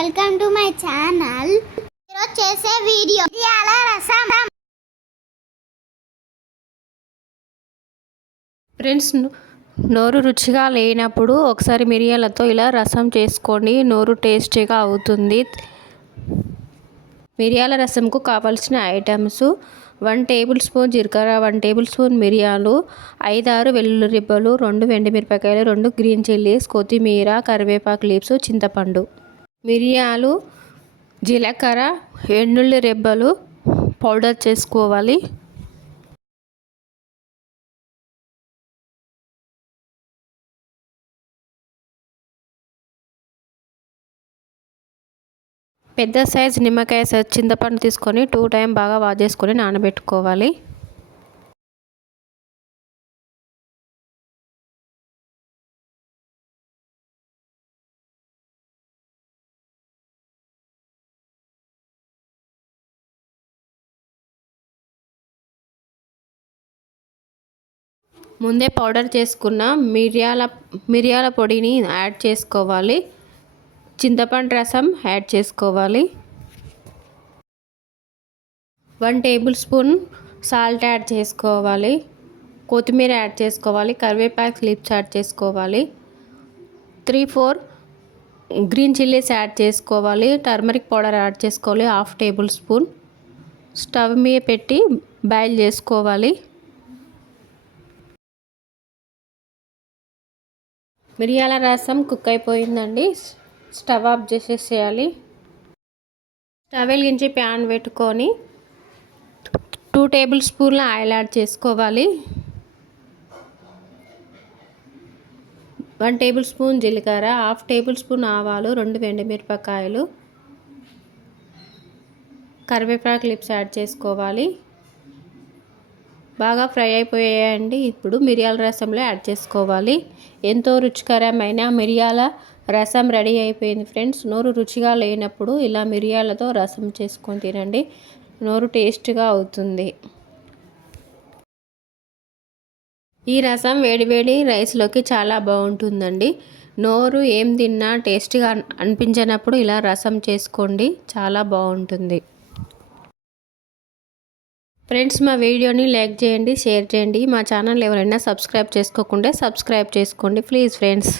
Welcome to my channel ఈరోజు చేసే video రసం. ఫ్రెండ్స్ నోరు రుచిగా లేనప్పుడు ఒకసారి మిరియాలతో ఇలా రసం చేసుకోండి. నోరు టేస్టీగా అవుతుంది. మిరియాల రసంకు కావాల్సిన ఐటమ్స్ వన్ టేబుల్ స్పూన్ జీలకర్ర వన్ టేబుల్ స్పూన్ మిరియాలు ఐదారు వెల్లుల్లి రిబ్బలు రెండు మిరపకాయలు రెండు గ్రీన్ చిల్లీస్ కొత్తిమీర కరివేపాకు లీవ్స్ చింతపండు. మిరియాలు జీలకర్ర వెల్లుల్లి రెబ్బలు పౌడర్ చేసుకోవాలి. పెద్ద సైజ్ నిమ్మకాయ సైజ్ చింతపండు తీసుకొని టూ టైం బాగా వాష్ చేసుకొని నానబెట్టుకోవాలి. ముందే పౌడర్ చేసుకున్న మిరియాల మిరియాల పొడిని యాడ్ చేసుకోవాలి. చింతపండు రసం యాడ్ చేసుకోవాలి. One tablespoon salt add చేసుకోవాలి. కొత్తిమీర యాడ్ చేసుకోవాలి. కరివేపాకు లిప్స్ యాడ్ చేసుకోవాలి. Three four green chillies add చేసుకోవాలి. టర్మరిక్ పౌడర్ యాడ్ చేసుకోవాలి. Half tablespoon. స్టవ్ మీద పెట్టి బాయిల్ చేసుకోవాలి. మిరియాల రసం కుక్ అయిపోయిందండి. స్టవ్ ఆఫ్ చేసేసేయాలి. స్టవ్ వెలిగించి ప్యాన్ పెట్టుకొని టూ టేబుల్ స్పూన్ల ఆయిల్ యాడ్ చేసుకోవాలి. వన్ టేబుల్ స్పూన్ జీలకర్ర హాఫ్ టేబుల్ స్పూన్ ఆవాలు రెండు మిరపకాయలు. కరివేపాకు లిప్స్ యాడ్ చేసుకోవాలి. బాగా ఫ్రై అయిపోయాయండి. ఇప్పుడు మిరియాల రసంలో యాడ్ చేసుకోవాలి. ఎంతో రుచికరమైన మిరియాల రసం రెడీ అయిపోయింది ఫ్రెండ్స్. నోరు రుచిగా లేనప్పుడు ఇలా మిరియాలతో రసం చేసుకొని తినండి. నోరు టేస్ట్గా అవుతుంది. ఈ రసం వేడివేడి రైస్లోకి చాలా బాగుంటుందండి. నోరు ఏం తిన్నా టేస్ట్గా అనిపించినప్పుడు ఇలా రసం చేసుకోండి. చాలా బాగుంటుంది. ఫ్రెండ్స్ మా వీడియోని లైక్ చేయండి షేర్ చేయండి. మా ఛానల్ ఎవరైనా సబ్స్క్రైబ్ చేసుకోకుండా సబ్స్క్రైబ్ చేసుకోండి ప్లీజ్ ఫ్రెండ్స్.